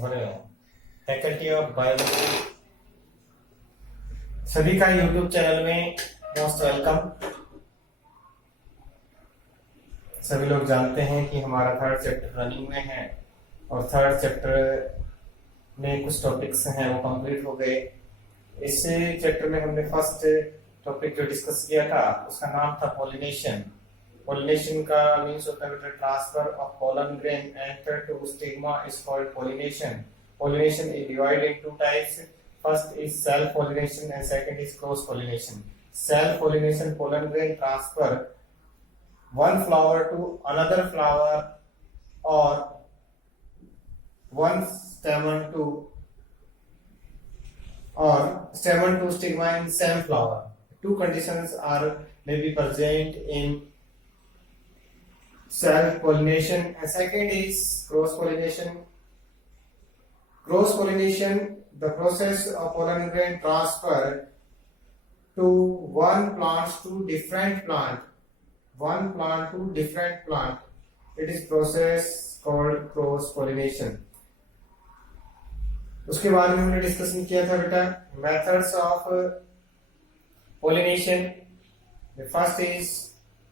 हो रहे हो। फैकल्टी ऑफ बायोलॉजी सभी का यूट्यूब चैनल में मोस्ट वेलकम। सभी लोग जानते हैं कि हमारा थर्ड चैप्टर रनिंग में है और थर्ड चैप्टर में कुछ टॉपिक्स हैं वो कंप्लीट हो गए। इस चैप्टर में हमने फर्स्ट टॉपिक जो डिस्कस किया था उसका नाम था पॉलिनेशन। पॉलिनेशन का मींस होता है transfer of pollen grain enter to stigma is called pollination. Pollination is divided into two types. First is self pollination and second is cross pollination. Self pollination, pollen grain transfer one flower to another flower or one stamen to stigma in same flower. Two conditions are may be present in self pollination and second is cross pollination. Cross pollination, the process of pollen grain transfer to one plant to different plant, one plant to different plant. It is process called cross pollination. उसके बाद में हमने discussion किया था बेटा methods of pollination. The first is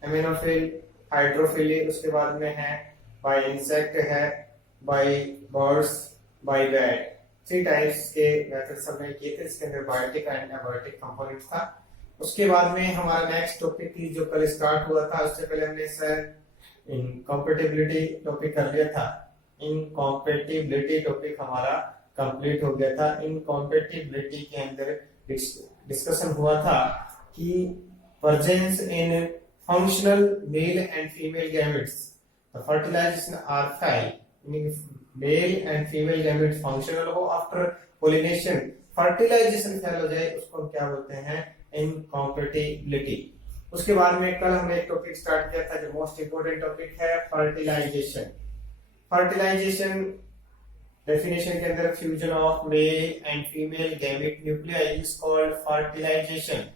aminophil, hydrophily. उसके बाद में है by insect है by birds by bat. Three types के मेथड्स हमने किए थे, इसके अंदर बायोटिक एंड एबायोटिक कंपोनेंट था। उसके बाद में हमारा नेक्स्ट टॉपिक थी जो कल स्टार्ट हुआ था, उससे पहले हमने सर इनकॉम्पेटिबिलिटी टॉपिक कर लिया था। इनकॉम्पेटिबिलिटी टॉपिक हमारा कंप्लीट हो गया था। इनकॉम्पेटिबिलिटी के अंदर डिस्कशन हुआ था कि presence in functional male and female gametes, the fertilisation are fail, male and female gamete functional हो, आफ्टर पोलिनेशन फर्टिलाइजेशन फेल हो जाए, उसको हम क्या बोलते हैं इनकॉम्पेटिबिलिटी। उसके बाद में कल हमने एक टॉपिक स्टार्ट किया था जो मोस्ट इंपोर्टेंट टॉपिक है फर्टिलाइजेशन। फर्टिलाइजेशन डेफिनेशन के अंदर fusion of male and female gamete nuclei is called fertilisation.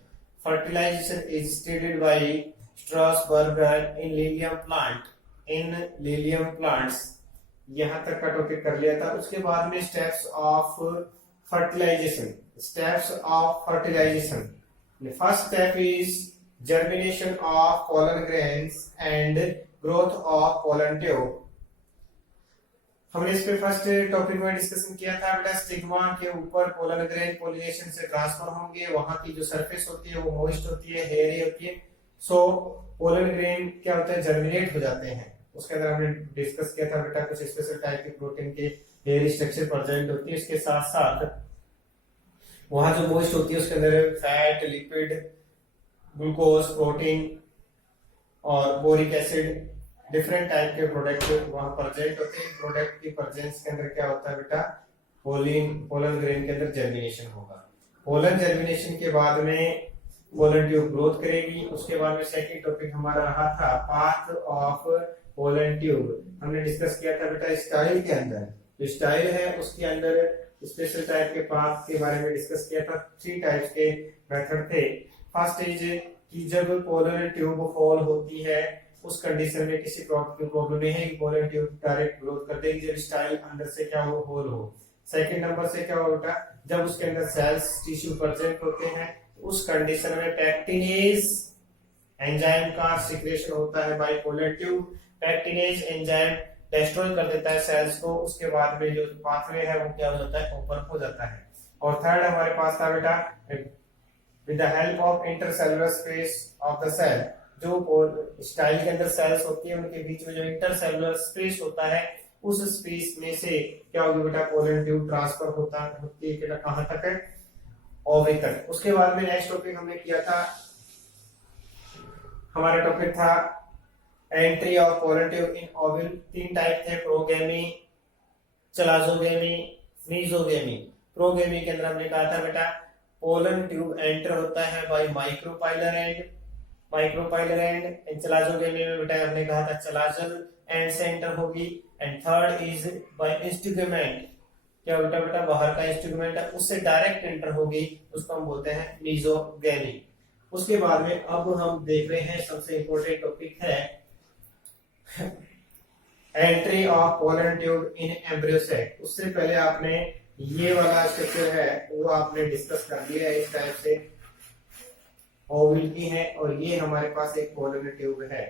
Fertilisation is studied by Strasburger in lilium plant, in lilium plants. यहां तक का टॉपिक कर लिया था। उसके बाद में steps of fertilisation, steps of fertilisation. The first step is germination of pollen grains and growth of pollen tube. हमने इस पे फर्स्ट टॉपिक में डिस्कशन किया था बेटा स्टिग्मा के ऊपर पोलन ग्रेन पोलिनेशन से ट्रांसफर होंगे, वहां की जो सरफेस होती है वो मॉइस्ट होती है, हेयरी होती है। सो पोलन ग्रेन क्या होता है जर्मिनेट हो जाते हैं। उसके अंदर हमने डिस्कस किया था बेटा कुछ स्पेशल टाइप के प्रोटीन के हेयर स्ट्रक्चर प्रेजेंट होती है। इसके साथ साथ वहां जो मोइस्ट होती है उसके अंदर फैट, लिपिड, ग्लूकोज, प्रोटीन और बोरिक एसिड, डिफरेंट टाइप के प्रोडक्ट वहां प्रेजेंट होते हैं। प्रोडक्ट की प्रेजेंस के अंदर क्या होता है बेटा पोलन ग्रेन के अंदर जर्मिनेशन होगा। पोलन जर्मिनेशन के बाद में पोलन ट्यूब ग्रोथ करेगी। उसके बाद में सेकंड टॉपिक हमारा रहा था पाथ ऑफ पोलन ट्यूब। हमने डिस्कस किया था बेटा स्टाइल के अंदर, जो स्टाइल है उसके अंदर स्पेशल टाइप के पाथ के बारे में डिस्कस किया था। थ्री टाइप्स के मेथड थे। फर्स्ट इज कि जब पोलन ट्यूब होल होती है उस कंडीशन में किसी प्रॉब्लम नहीं है कि पोलन ट्यूब डायरेक्ट ग्रोथ कर देगी जब स्टाइल अंदर से क्या हो होल हो। सेकंड नंबर से क्या होगा जब उसके अंदर सेल्स टिश्यू प्रेजेंट होते हैं उस कंडीशन में पैक्टिनेज एंजाइम का सिक्रेशन होता है by pollen tube. Pectinase enzyme destroy कर देता है सेल्स को। उसके बाद में जो पाथवे है वो क्या हो जाता है ओपन हो जाता है। और थर्ड हमारे पास था बेटा with the help of intercellular space of the cell, जो स्टाइल के अंदर सेल्स होती है उनके बीच में जो इंटरसेलुलर स्पेस होता है उस स्पेस में से क्या होगा बेटा पोलन ट्यूब ट्रांसफर होती है कहां तक है ओवरी तक। उसके बाद में नेक्स्ट टॉपिक हमने किया था, हमारा टॉपिक था entry of pollen tube in Oval. तीन टाइप थे प्रोगेमी, चलाजोगेमी, मीजोगेमी। प्रोगेमी के अंदर हमने कहा था बेटा पोलन ट्यूब एंटर होता है बाय माइक्रोपाइलर एंड एंड चलाजोगेमी में बेटा हमने कहा था चलाजल एंड से एंटर होगी। And third is by instrument, क्या बेटा बाहर का इंस्ट्रूमेंट है उससे डायरेक्ट एंटर होगी, उसको हम बोलते हैं मीजोगेमी। उसके बाद में अब हम देख रहे हैं सबसे इंपॉर्टेंट टॉपिक है entry of pollen tube in embryo sac. उससे पहले आपने ये वाला स्ट्रक्चर है वो आपने डिस्कस कर दिया है। इस टाइप से ओवल की है और ये हमारे पास एक पोलन ट्यूब है।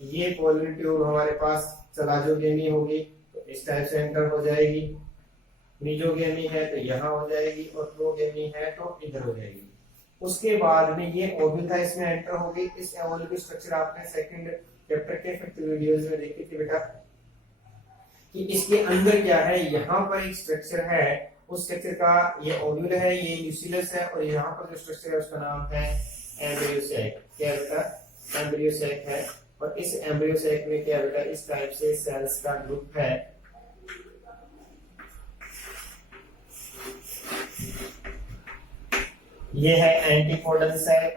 ये पोलन ट्यूब हमारे पास चलाजोगेमी होगी तो इस टाइप से एंटर हो जाएगी, मीजोगेमी है तो यहाँ हो जाएगी और प्रोगेमी है तो इधर हो जाएगी। उसके बाद में ये ओवल था, इसमें एंटर होगी। इस ओवल की स्ट्रक्चर आपने सेकंड चैप्टर के फिफ्थ वीडियोस में देखी थी बेटा कि इसके अंदर क्या है। यहाँ पर एक स्ट्रक्चर है, उस स्ट्रक्चर का ये ओव्यूल है, ये न्यूक्लियस है और यहाँ पर जो स्ट्रक्चर है उसका नाम है एम्ब्रियो सैक। क्या बेटा? एम्ब्रियो सैक है। और इस एम्ब्रियो सैक में क्या बेटा इस टाइप से सेल्स का ग्रुप है। ये है एंटीपोडल सेल,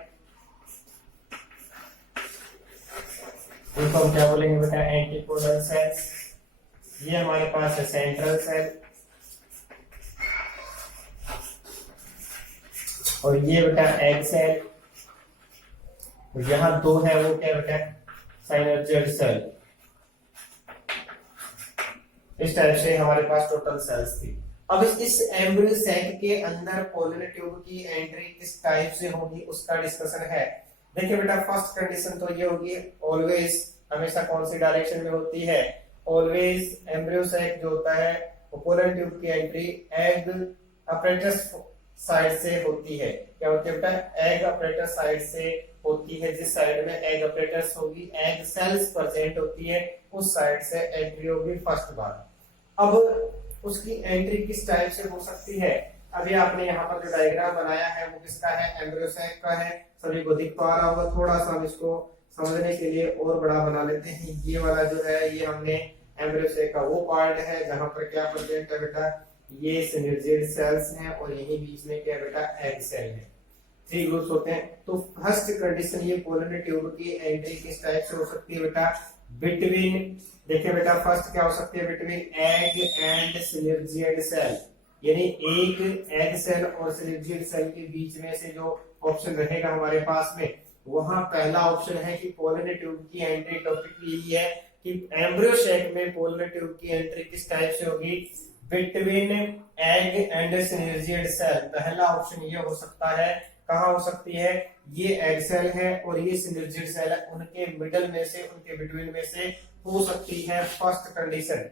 उनको हम क्या बोलेंगे बेटा? Antipodal cells. ये हमारे पास है सेंट्रल सेल और ये बेटा एग सेल। और यहाँ दो है वो क्या बेटा? साइनर्जिड सेल। इस टाइप से हमारे पास टोटल सेल्स थी। अब इस एम्ब्रियो सैक के अंदर पोलन ट्यूब की एंट्री किस टाइप से होगी उसका डिस्कशन है। देखिए बेटा फर्स्ट कंडीशन तो ये होगी, ऑलवेज हमेशा कौन सी डायरेक्शन में होती है? ऑलवेज एम्ब्रियो सैक जो होता है वो पोलन ट्यूब की एंट्री एग अपरेटस साइड से होती है। क्या होती है बेटा? एग अपरेटस साइड से होती है। जिस साइड में एग अपरेटस होगी, एग सेल्स प्रेजेंट होती है, उस साइड से एंट्री होगी फर्स्ट बार। अब उसकी एंट्री किस टाइप से हो सकती है? अभी आपने यहाँ पर जो डायग्राम बनाया है वो किसका है? एम्ब्रियो सैक का है। सभी को दिख पा रहा होगा। थोड़ा सा हम इसको समझने के लिए और बड़ा बना लेते हैं। ये वाला जो है ये हमने एम्ब्रियो सैक का वो पार्ट है जहां पर क्या प्रेजेंट है बेटा? ये सिनर्जिड सेल्स हैं और यही बीच में क्या बेटा? एग सेल है। थ्री ग्रुप्स होते हैं। तो फर्स्ट कंडीशन ये पोलन ट्यूब की एंट्री किस टाइप से हो सकती है बेटा? बिटवीन, देखिए बेटा फर्स्ट क्या हो सकती है? Between egg and synergid cell, यानी एक एग सेल और सिनर्जिड सेल के बीच में से जो ऑप्शन रहेगा हमारे पास में, वहां पहला ऑप्शन है कि पोलन ट्यूब की एंट्री। टॉपिक यही है कि एम्ब्रियो सैक में पोलन ट्यूब की एंट्री किस टाइप से होगी? Between egg and synergid cell. पहला ऑप्शन ये हो सकता है। कहाँ हो सकती है? ये एग सेल है और ये सिनर्जिड सेल है, उनके मिडल में से, उनके बिटवीन में से हो सकती है फर्स्ट कंडीशन।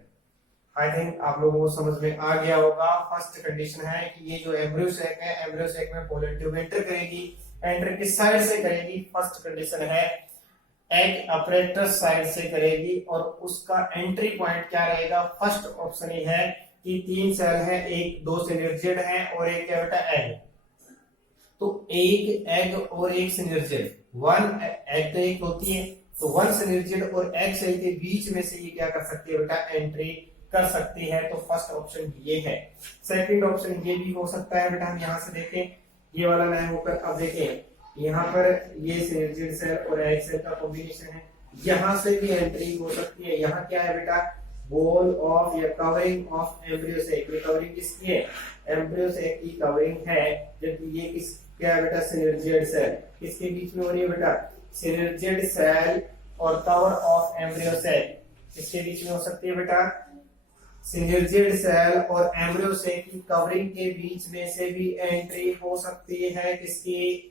आई थिंक आप लोगों को समझ में आ गया होगा। फर्स्ट कंडीशन है कि ये जो एम्ब्रियो सैक है, एम्ब्रियो सैक में पोलन ट्यूब एंटर करेगी। एंटर किस साइड से करेगी? फर्स्ट कंडीशन है एग अपरेटस साइड से करेगी। और उसका एंट्री पॉइंट क्या रहेगा? फर्स्ट ऑप्शन ही है कि तीन सेल है, एक दो सिनर्जिड है और एक क्या बेटा? एग। तो एक एग और एक सिनर्जिड, वन एग तो एक होती है, तो वन सिनर्जिड और एग सेल के बीच में से ये क्या कर सकती है बेटा? एंट्री कर सकती है। तो फर्स्ट ऑप्शन ये है। सेकंड ऑप्शन ये भी हो सकता है बेटा। हम यहाँ से देखें, ये वाला ना होकर अब देखें यहाँ पर ये सिनर्जिड सेल और एग सेल का कॉम्बिनेशन है, यहाँ से भी एंट्री हो सकती है। यहाँ क्या है बेटा? वॉल ऑफ या कवरिंग ऑफ एम्ब्रियो सैक। ये कवरिंग किसकी है? एम्ब्रियो सैक की कवरिंग है। जबकि ये किस क्या है बेटा? Synergid cell. किसके बीच में हो रही है बेटा? सिनर्जिड सेल और कवर ऑफ एम्ब्रियो सैक किसके बीच में हो सकती है बेटा? सिनर्जिड सेल और एम्ब्रियो सैक की कवरिंग के बीच में से भी एंट्री हो सकती है। किसकी?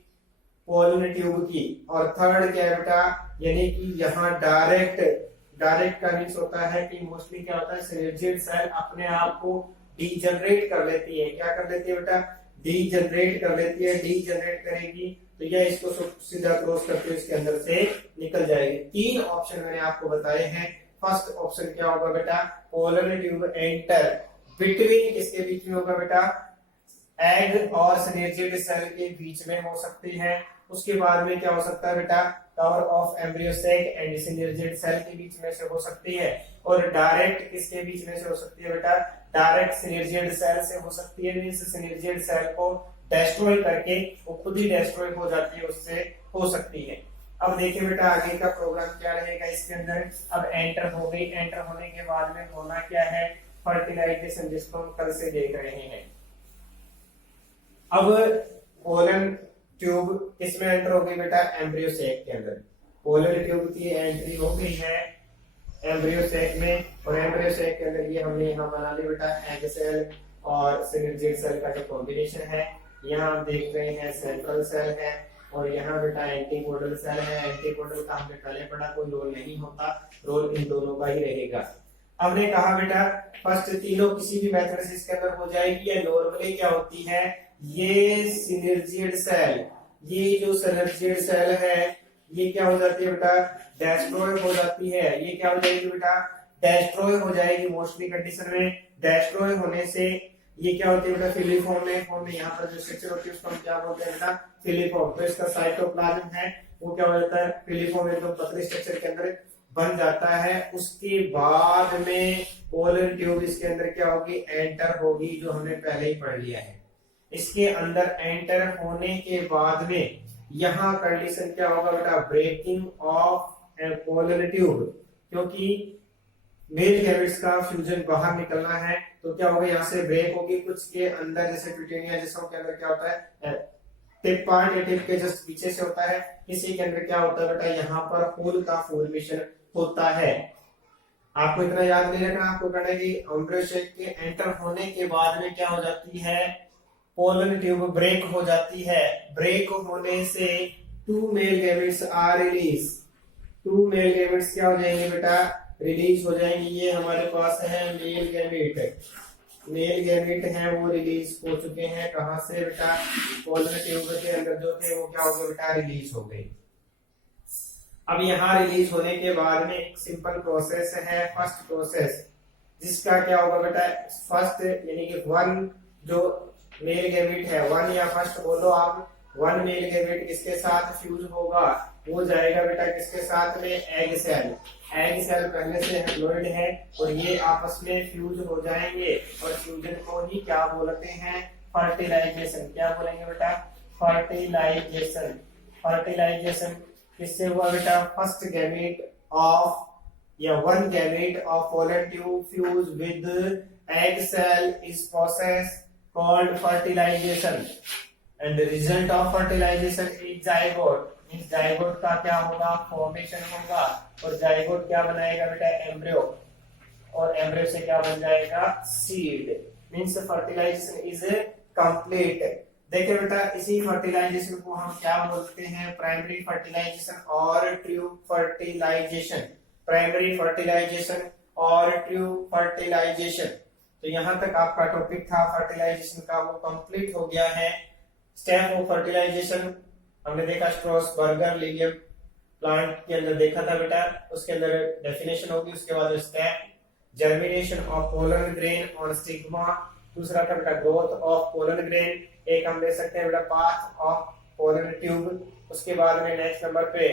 पोलन ट्यूब की। और थर्ड क्या है बेटा? यानी कि यहाँ डायरेक्ट का मीन्स होता है कि मोस्टली क्या होता है? सिनर्जिड सेल अपने आप को डीजनरेट कर लेती है। क्या कर लेती है बेटा? डीजनरेट कर लेती है। डीजनरेट करेगी तो यह इसको सीधा क्रॉस करके इसके अंदर से निकल जाएगी। तीन ऑप्शन मैंने आपको बताए हैं। फर्स्ट ऑप्शन क्या होगा बेटा? पोलन ट्यूब एंटर बिटवीन, किसके बीच में होगा बेटा? एग और सिनर्जिड सेल के बीच में हो सकती है। उसके बाद में क्या हो सकता है बेटा? Cover of embryo sac and synergid cell के बीच में से हो सकती है। और डायरेक्ट किसके बीच में से हो सकती है बेटा? डायरेक्ट सिनर्जिड सेल से हो सकती है। मींस सिनर्जिड सेल को डिस्ट्रॉय करके वो खुद ही डिस्ट्रॉय हो जाती है, उससे हो सकती है। अब देखिए बेटा आगे का प्रोग्राम क्या रहेगा इसके अंदर। अब एंटर हो गई, एंटर होने के बाद में होना क्या है? फर्टिलाइजेशन, जिसको हम कल से देख रहे हैं। अब पोलन ट्यूब किसमें एंटर हो गई बेटा? एम्ब्रियो सैक के अंदर। पोलन ट्यूब की एंट्री हो गई है एम्ब्रियो सेक में, और एम्ब्रियो सेक के अंदर ये हमने यहाँ बना लिया बेटा एग सेल और सिनर्जिड सेल का जो कॉम्बिनेशन है। यहाँ आप देख रहे हैं सेंट्रल सेल है, और यहाँ बेटा एंटीपोडल सेल है। एंटीपोडल का हमने पहले पढ़ा, कोई रोल नहीं होता, रोल इन दोनों का ही रहेगा। हमने कहा बेटा फर्स्ट तीनों किसी भी मेथड से इसके अंदर हो जाएगी, या नॉर्मली क्या होती है, ये सिनर्जिड सेल, ये जो सिनर्जिड सेल है ये क्या हो जाती है बेटा, डेस्ट्रॉय हो जाती है। ये क्या हो जाएगी बेटा, डेस्ट्रॉय हो जाएगी मोस्टली कंडीशन में। डेस्ट्रॉय होने से ये क्या होती है बेटा, फिलिफॉर्म में, फॉर्म में यहाँ पर जो स्ट्रक्चर होती है उसको हम क्या बोलते हैं बेटा, फिलिफॉर्म। तो इसका साइटोप्लाज्म है वो क्या हो जाता है, फिलिफॉर्म एकदम पतले स्ट्रक्चर के अंदर बन जाता है। उसके बाद में पोलर ट्यूब इसके अंदर क्या होगी, एंटर होगी, जो हमने पहले ही पढ़ लिया है। इसके अंदर एंटर होने के बाद में यहाँ कंडीशन क्या होगा बेटा, ब्रेकिंग ऑफ पोलर ट्यूब, क्योंकि मेल गैमेट्स का फ्यूजन बाहर निकलना है तो क्या होगा, यहाँ से ब्रेक होगी। कुछ के अंदर जैसे ट्यूटेनिया जिसम के अंदर क्या होता है, टिप पार्ट या टिप के जस्ट पीछे से होता है, इसी के अंदर क्या होता है बेटा, यहाँ पर होल का फॉर्मेशन होता है। आपको इतना याद नहीं रखना, आपको कहना है कि एम्ब्रियो सेक के एंटर होने के बाद में क्या हो जाती है, पोलर ट्यूब ब्रेक हो जाती है। ब्रेक होने से two male gametes are release, two male gametes क्या हो जाएंगे बेटा, रिलीज हो जाएंगे। ये हमारे पास है मेल गैमेट, मेल गैमेट है वो रिलीज हो चुके हैं। कहां से बेटा, पोलर ट्यूब के अंदर जो थे वो क्या हो गए बेटा, रिलीज हो गए। अब यहाँ रिलीज होने के बाद में एक सिंपल प्रोसेस है, फर्स्ट प्रोसेस, जिसका क्या होगा बेटा, फर्स्ट यानी कि वन जो मेल गैमेट है, वन या फर्स्ट बोलो आप, वन मेल गैमेट किसके साथ फ्यूज होगा, वो जाएगा बेटा किसके साथ में, एग सेल। एग सेल पहले से हैप्लॉइड है और ये आपस में फ्यूज हो जाएंगे, और फ्यूजन को ही क्या बोलते हैं, फर्टिलाइजेशन। क्या बोलेंगे बेटा, फर्टिलाइजेशन। फर्टिलाइजेशन किससे हुआ बेटा, फर्स्ट गैमेट ऑफ या one gamete of polar tube fuse with egg cell is process called fertilization, and the result of fertilization is zygote। इस जाइगोट का क्या होगा, फॉर्मेशन होगा, और जाइगोट क्या बनाएगा बेटा, एम्ब्रियो, और एम्ब्रियो से क्या बन जाएगा, seed. Means fertilisation is complete. देखिए बेटा इसी फर्टिलाइजेशन को हम क्या बोलते हैं, प्राइमरी फर्टिलाइजेशन और ट्यूब फर्टिलाइजेशन। प्राइमरी फर्टिलाइजेशन और ट्यूब फर्टिलाइजेशन। तो यहां तक आपका टॉपिक था फर्टिलाइजेशन का, वो कंप्लीट हो गया है। स्टेप ऑफ फर्टिलाइजेशन हमने देखा, स्ट्रॉसबर्गर लिलियम प्लांट के अंदर देखा था बेटा, उसके अंदर डेफिनेशन होगी। उसके बाद step germination of pollen grain on stigma, दूसरा था बेटा ग्रोथ ऑफ पोलन ग्रेन, एक हम ले सकते हैं बेटा पाथ ऑफ पोलन ट्यूब। उसके बाद में नेक्स्ट नंबर पे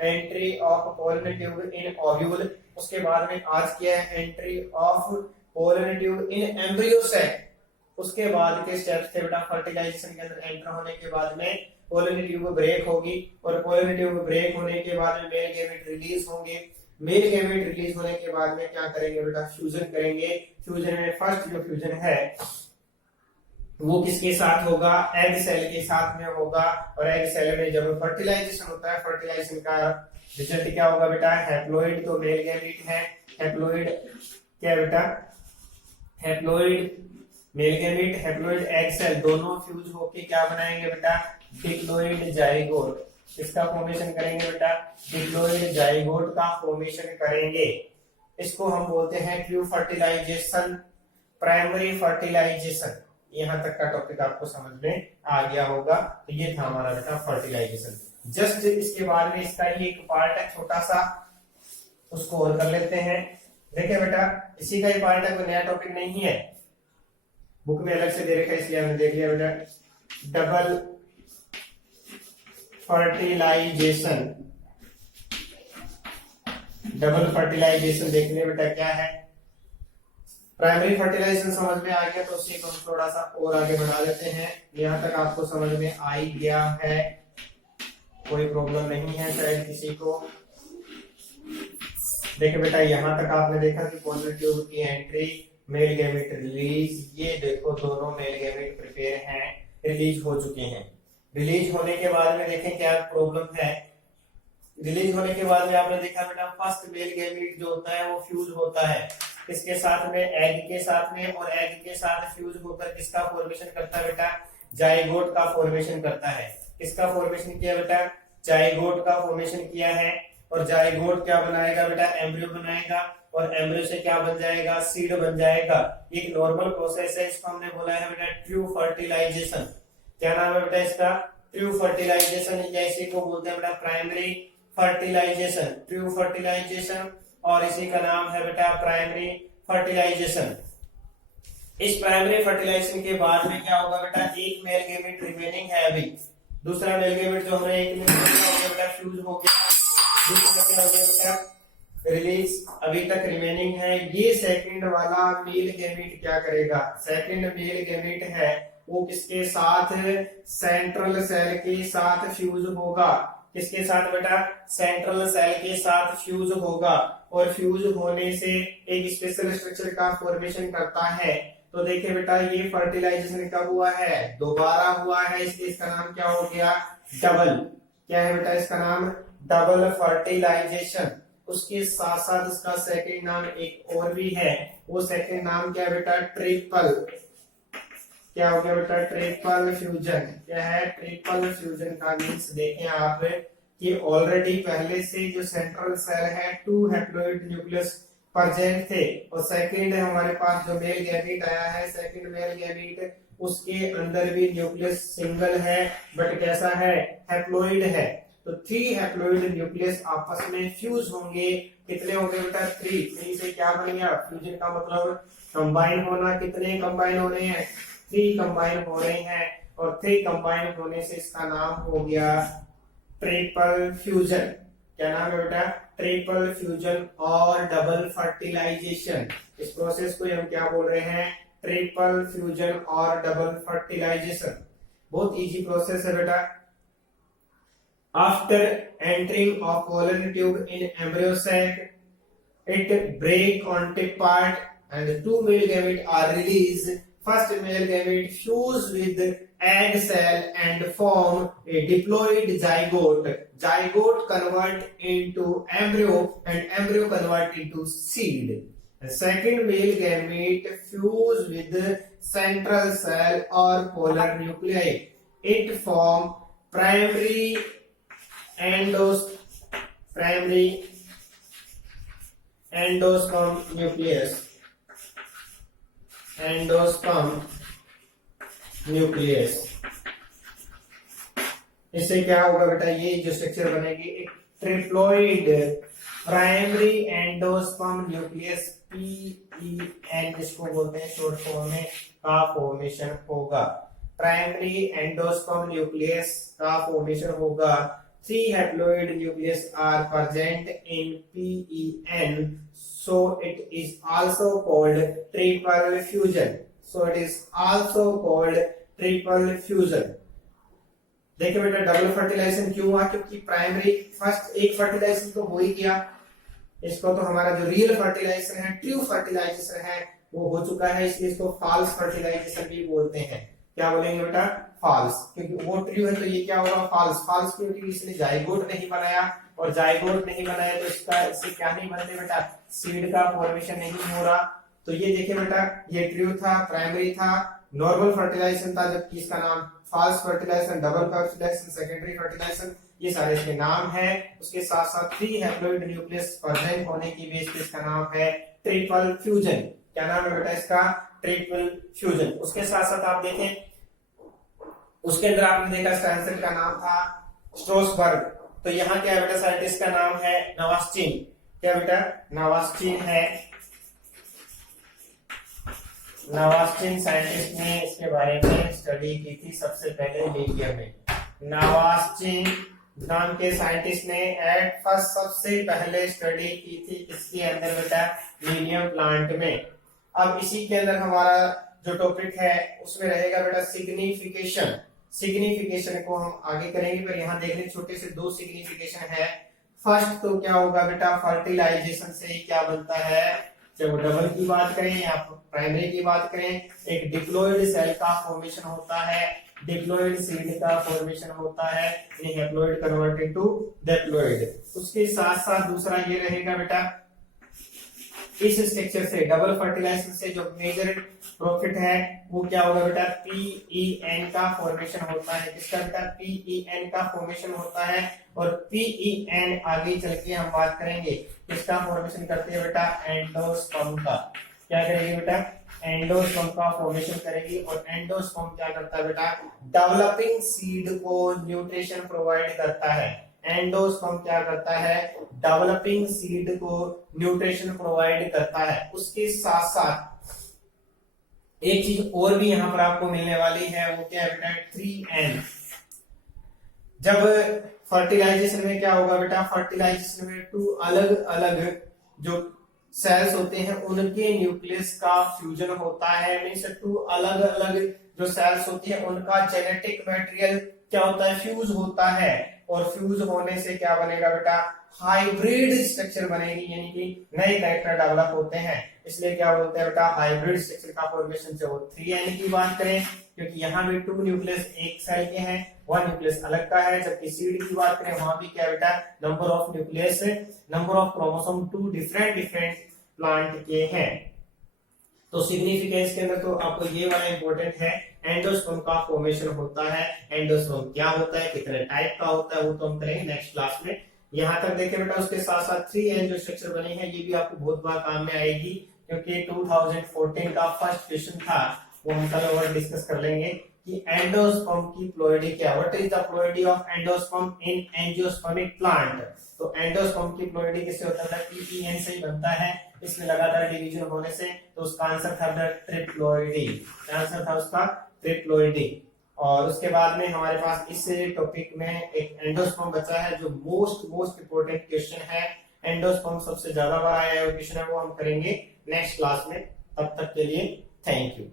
entry of pollen tube in ovule. उसके बाद में आज किया है entry of pollen tube in embryo sac. उसके बाद के स्टेप्स थे बेटा फर्टिलाइजेशन के अंदर एंटर होने के बाद में पोलन ट्यूब ब्रेक होगी, और पोलन ट्यूब ब्रेक होने के बाद में मेल गैमेट रिलीज होंगे। मेल गैमेट रिलीज होने के बाद में क्या करेंगे बेटा, फ्यूजन करेंगे। फ्यूजन में फर्स्ट जो फ्यूजन है वो किसके साथ होगा, एग सेल के साथ में होगा, और एग सेल में जब फर्टिलाइजेशन होता है, फर्टिलाइजेशन का रिजल्ट क्या होगा बेटा, हैप्लॉइड। तो मेल गैमेट है, हैप्लॉइड क्या बेटा, haploid male gamete, haploid egg cell दोनों फ्यूज होके क्या बनाएंगे बेटा, डिप्लॉइड जाइगोट। इसका फॉर्मेशन करेंगे बेटा, डिप्लॉइड जाइगोट का फॉर्मेशन करेंगे। इसको हम बोलते हैं ट्यूब फर्टिलाइजेशन, प्राइमरी फर्टिलाइजेशन। यहाँ तक का टॉपिक आपको समझ में आ गया होगा। तो ये था हमारा बेटा फर्टिलाइजेशन। जस्ट इसके बाद में इसका ही एक पार्ट है छोटा सा, उसको और कर लेते हैं। देखिए बेटा इसी का ही पार्ट है, कोई नया टॉपिक नहीं है, बुक में अलग से दे रखा है इसलिए हमने देख लिया बेटा। डबल फर्टिलाइजेशन, डबल फर्टिलाइजेशन देखने बेटा क्या है। प्राइमरी फर्टिलाइजेशन समझ में आ गया तो उसी को हम थोड़ा सा और आगे बढ़ा लेते हैं। यहाँ तक आपको समझ में आ ही गया है, कोई प्रॉब्लम नहीं है शायद किसी को। देखिए बेटा यहाँ तक आपने देखा कि पोलर ट्यूब की एंट्री, मेल गैमेट रिलीज, ये देखो दोनों मेल गैमेट प्रिपेयर हैं, रिलीज हो चुके हैं। रिलीज होने के बाद में देखें क्या प्रॉब्लम है। रिलीज होने के बाद में आपने देखा बेटा फर्स्ट मेल गैमीट जो होता है वो फ्यूज होता है इसके साथ में, एग के साथ में, और एग के साथ फ्यूज होकर किसका फॉर्मेशन करता है बेटा, जाइगोट का फॉर्मेशन करता है। किसका फॉर्मेशन किया बेटा, जाइगोट का फॉर्मेशन किया है। और जाइगोट क्या बनाएगा बेटा, एम्ब्रियो बनाएगा, और एम्ब्रियो से क्या बन जाएगा, सीड बन जाएगा। एक नॉर्मल प्रोसेस है, इसको हमने बोला है बेटा ट्रू फर्टिलाइजेशन। क्या नाम है बेटा इसका, ट्रू फर्टिलाइजेशन, या इसी को बोलते हैं बेटा प्राइमरी फर्टिलाइजेशन, ट्रू फर्टिलाइजेशन, और इसी का नाम है बेटा प्राइमरी फर्टिलाइजेशन। इस प्राइमरी फर्टिलाइजेशन के बाद में क्या होगा बेटा, एक मेल गैमेट रिमेनिंग है अभी, दूसरा मेल गैमेट जो हमने एक में हो गया बेटा फ्यूज हो गया, दूसरा क्या हो गया बेटा रिलीज, अभी तक रिमेनिंग है। ये सेकंड वाला मेल गैमेट क्या करेगा, सेकंड मेल गैमेट है वो किसके साथ, सेंट्रल सेल के साथ फ्यूज होगा। किसके साथ बेटा, सेंट्रल सेल के साथ फ्यूज होगा, और फ्यूज होने से एक स्पेशल स्ट्रक्चर का फॉर्मेशन करता है। तो देखिए बेटा ये फर्टिलाइजेशन कब हुआ है, दोबारा हुआ है, इसलिए इसका नाम क्या हो गया, डबल। क्या है बेटा इसका नाम, डबल फर्टिलाइजेशन। उसके साथ साथ उसका सेकंड नाम एक और भी है, वो सेकंड नाम क्या है बेटा, ट्रिपल। क्या हो गया बेटा, ट्रिपल फ्यूजन। क्या है, ट्रिपल फ्यूजन का मीन्स देखें आप कि ऑलरेडी पहले से जो सेंट्रल सेल है 2 हैप्लॉइड न्यूक्लियस प्रेजेंट थे, और सेकंड हमारे पास जो मेल गैमीट आया है, सेकंड मेल गैमीट, उसके अंदर भी न्यूक्लियस सिंगल है, बट कैसा है, हैप्लॉइड है। तो 3 हैप्लॉइड न्यूक्लियस आपस में फ्यूज होंगे। कितने होंगे बेटा, 3 से क्या बन गया, फ्यूजन का मतलब कंबाइन होना। कितने कंबाइन हो रहे हैं, 3 कंबाइन हो रहे हैं, और 3 कंबाइन होने से इसका नाम हो गया ट्रिपल फ्यूजन। क्या नाम है बेटा, ट्रिपल फ्यूजन और डबल फर्टिलाइजेशन। इस प्रोसेस को हम क्या बोल रहे हैं, ट्रिपल फ्यूजन और डबल फर्टिलाइजेशन। बहुत इजी प्रोसेस है बेटा। After entering of pollen tube in embryo sac, it break on tip part and 2 male gamete are released. First male gamete fuse with egg cell and form a diploid zygote. Zygote convert into embryo and embryo convert into seed. The second male gamete fuse with central cell or polar nuclei. It form primary endosperm nucleus. Endosperm nucleus. इससे क्या होगा बेटा, ये जो structure बनेगी एक triploid primary endosperm nucleus, PEN जिसको बोलते हैं शॉर्ट फॉर्म में, का फॉर्मेशन होगा। प्राइमरी एंडोस्पर्म न्यूक्लियस का फॉर्मेशन होगा। 3 haploid nucleus are present in PEN, so it is also called triple fusion. देखिए बेटा डबल फर्टिलाइजेशन क्यों हुआ, क्योंकि प्राइमरी फर्स्ट एक फर्टिलाइजेशन तो हो ही गया, इसको तो हमारा जो रियल फर्टिलाइजेशन है, ट्रू फर्टिलाइजेशन है, वो हो चुका है, इसलिए इसको फॉल्स फर्टिलाइजेशन भी बोलते हैं। क्या बोलेंगे बेटा, फॉल्स, क्योंकि वो ट्रू है तो ये क्या होगा, फॉल्स। फॉल्स क्योंकि इसने जाइगोट नहीं बनाया, और जाइगोट नहीं बनाया तो इससे क्या नहीं बनते बेटा, सीड का फॉर्मेशन नहीं हो रहा। तो ये देखिए बेटा, ये ट्रू था, प्राइमरी था, नॉर्मल फर्टिलाइजेशन था, जबकि इसका नाम false fertilisation, double fertilisation, secondary fertilisation, ये सारे इसके नाम है। उसके साथ साथ 3 हैप्लॉइड न्यूक्लियस प्रेजेंट होने की बेस पे इसका नाम है ट्रिपल फ्यूजन। क्या नाम है बेटा इसका, ट्रिपल फ्यूजन। उसके साथ साथ आप देखें, उसके अंदर आपने देखा स्टैंसर का नाम था स्ट्रोसबर्ग, तो यहाँ क्या है बेटा, साइंटिस्ट का नाम है नवास्चिन। क्या बेटा, नवास्चिन है, नवास्चिन साइंटिस्ट ने इसके बारे में स्टडी की थी सबसे पहले लीलियम में। नवास्चिन नाम के साइंटिस्ट ने एट फर्स्ट सबसे पहले स्टडी की थी इसके अंदर बेटा, लीलियम प्लांट में। अब इसी के अंदर हमारा जो टॉपिक है उसमें रहेगा बेटा सिग्निफिकेशन। सिग्निफिकेशन को हम आगे करेंगे, पर यहाँ देख लें छोटे से 2 सिग्निफिकेशन है। फर्स्ट तो क्या होगा बेटा, फर्टिलाइजेशन से ही क्या बनता है, जब डबल की बात करें या प्राइमरी की बात करें, एक डिप्लॉइड सेल का फॉर्मेशन होता है, डिप्लॉइड सीड का फॉर्मेशन होता है, हैप्लॉइड कन्वर्ट इनटू डिप्लॉइड। उसके साथ साथ दूसरा ये रहेगा बेटा, इस स्ट्रक्चर से डबल फर्टिलाइजेशन से जो मेजर प्रॉफिट है वो क्या होगा बेटा, PEN का फॉर्मेशन होता है। किसका बेटा, PEN का फॉर्मेशन होता है। और PEN आगे चल के हम बात करेंगे किसका फॉर्मेशन करते हैं बेटा, एंडोस्पर्म का। क्या करेंगे बेटा, एंडोस्पर्म का फॉर्मेशन करेगी। और एंडोस्पर्म क्या करता है बेटा, डेवलपिंग सीड को न्यूट्रिशन प्रोवाइड करता है। एंडोस्पर्म क्या करता है, डेवलपिंग सीड को न्यूट्रिशन प्रोवाइड करता है। उसके साथ साथ एक चीज और भी यहां पर आपको मिलने वाली है, वो क्या है बेटा, 3N। जब फर्टिलाइजेशन में क्या होगा बेटा, फर्टिलाइजेशन में 2 अलग अलग जो सेल्स होते हैं उनके न्यूक्लियस का फ्यूजन होता है। मींस 2 अलग अलग जो सेल्स होती है उनका जेनेटिक मटेरियल क्या होता है, फ्यूज होता है। और फ्यूज होने से क्या बनेगा बेटा, हाइब्रिड स्ट्रक्चर बनेगी, यानी कि नए कैरेक्टर डेवलप होते हैं। इसलिए क्या बोलते हैं बेटा, हाइब्रिड स्ट्रक्चर का फॉर्मेशन से वो 3N की बात करें, क्योंकि यहाँ भी 2 न्यूक्लियस एक सेल के हैं, 1 न्यूक्लियस अलग का है। जबकि सीड की बात करें वहां भी क्या बेटा, number of nucleus, number of chromosome 2 different plant के हैं। तो सिग्निफिकेंस के अंदर तो आपको ये वाला इंपॉर्टेंट है, एंडोस्पर्म का फॉर्मेशन होता है। एंडोस्पर्म क्या होता है, कितने टाइप का होता है, वो तो हम करेंगे नेक्स्ट क्लास में। यहां तक देखें बेटा, उसके साथ साथ 3N जो स्ट्रक्चर बनी है ये भी आपको बहुत बार काम में आएगी, क्योंकि 2014 का फर्स्ट क्वेश्चन था, वो हम कल और डिस्कस कर लेंगे कि एंडोस्पर्म की प्लॉइडी क्या, what is the ploidy of endosperm in angiospermic plant. तो एंडोस्पर्म की प्लॉइडी किससे होता है, PEN से ही बनता है। इसमें लगातार डिवीजन होने से, तो उसका आंसर था ट्रिप्लॉइडी, आंसर था उसका ट्रिप्लॉइडी। और उसके बाद में हमारे पास इस टॉपिक में एक एंडोस्पर्म बचा है, जो मोस्ट इंपोर्टेंट क्वेश्चन है। एंडोस्पर्म सबसे ज्यादा बार आया क्वेश्चन है, वो हम करेंगे नेक्स्ट क्लास में। तब तक के लिए थैंक यू।